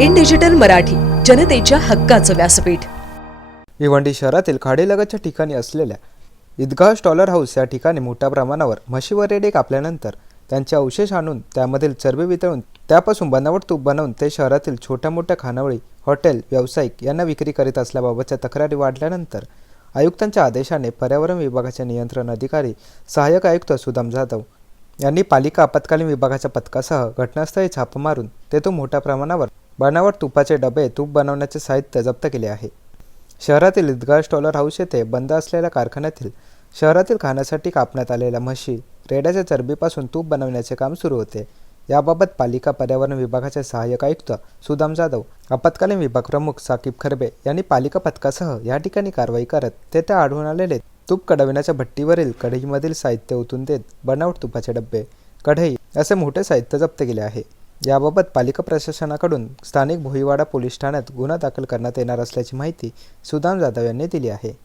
In digital Marathi, जनतेच्या हक्काचं व्यासपीठ. भिवंडी शहरातील खाडीलगतच्या ठिकाणी असलेल्या ईदगाह स्टॉलर हाऊस या ठिकाणी मोठ्या प्रमाणावर म्हशीवर रेडे कापल्यानंतर त्यांचे अवशेष आणून त्यामधील चरबी वितळून त्यापासून बनावट तूप बनवून ते शहरातील छोट्या मोठ्या खानावळी, हॉटेल, व्यावसायिक यांना विक्री करीत असल्याबाबतच्या तक्रारी वाढल्यानंतर आयुक्तांच्या आदेशाने पर्यावरण विभागाचे नियंत्रण अधिकारी सहाय्यक आयुक्त सुदाम जाधव यांनी पालिका आपत्कालीन विभागाच्या पथकासह घटनास्थळी छापा मारून तेथून मोठ्या प्रमाणावर बनावट तुपाचे डबे, तूप बनवण्याचे साहित्य जप्त केले आहे. शहरातील ईदगाह स्टॉलर हाऊस येथे बंद असलेल्या कारखान्यातील शहरातील खाण्यासाठी कापण्यात आलेल्या म्हशी रेड्याच्या चरबीपासून तूप बनवण्याचे काम सुरू होते. याबाबत पालिका पर्यावरण विभागाचे सहाय्यक आयुक्त सुदाम जाधव, आपत्कालीन विभाग प्रमुख साकीब खरबे यांनी पालिका पथकासह या ठिकाणी कारवाई करत तेथे आढळून आलेले तूप कढविण्याच्या भट्टीवरील कढईमधील साहित्य ओतून देत बनावट तुपाचे डबे, कढई असे मोठे साहित्य जप्त केले आहे. याबाबत पालिका प्रशासनाकडून स्थानिक भोईवाडा पोलीस ठाण्यात गुन्हा दाखल करण्यात येणार असल्याची माहिती सुदाम जाधव यांनी दिली आहे.